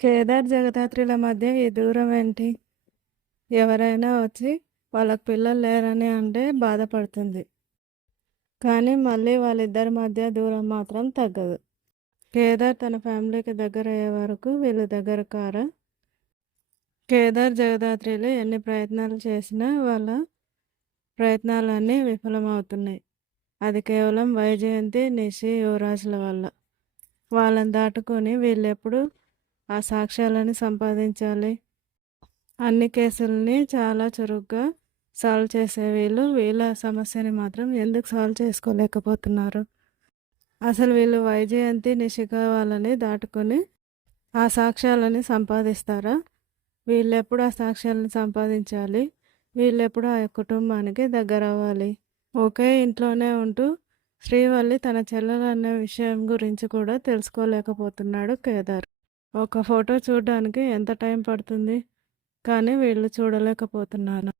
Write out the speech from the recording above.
కేదార్ జగదాత్రిల మధ్య ఈ దూరం ఏంటి? ఎవరైనా వచ్చి వాళ్ళకి పిల్లలు లేరని అంటే బాధపడుతుంది. కానీ మళ్ళీ వాళ్ళిద్దరి మధ్య దూరం మాత్రం తగ్గదు. కేదార్ తన ఫ్యామిలీకి దగ్గర అయ్యే వరకు వీళ్ళు దగ్గర కారా? కేదార్ జగదాత్రిలు ఎన్ని ప్రయత్నాలు చేసినా వాళ్ళ ప్రయత్నాలన్నీ విఫలమవుతున్నాయి. అది కేవలం వైజయంతి, నిషి, యువరాజుల వల్ల. వాళ్ళని దాటుకొని వీళ్ళెప్పుడు ఆ సాక్ష్యాలని సంపాదించాలి? అన్ని కేసుల్ని చాలా చురుగ్గా సాల్వ్ చేసే వీళ్ళ సమస్యని మాత్రం ఎందుకు సాల్వ్ చేసుకోలేకపోతున్నారు? అసలు వీళ్ళు వైజయంతి, నిషిక వాళ్ళని దాటుకొని ఆ సాక్ష్యాలని సంపాదిస్తారా? వీళ్ళెప్పుడు ఆ సాక్ష్యాలను సంపాదించాలి? వీళ్ళెప్పుడు ఆ కుటుంబానికి దగ్గర అవ్వాలి? ఒకే ఇంట్లోనే ఉంటూ శ్రీవల్లి తన చెల్లెలన్న విషయం గురించి కూడా తెలుసుకోలేకపోతున్నాడు కేదార్. ఒక ఫోటో చూడడానికి ఎంత టైం పడుతుంది? కానీ వీళ్ళు చూడలేకపోతున్నారు.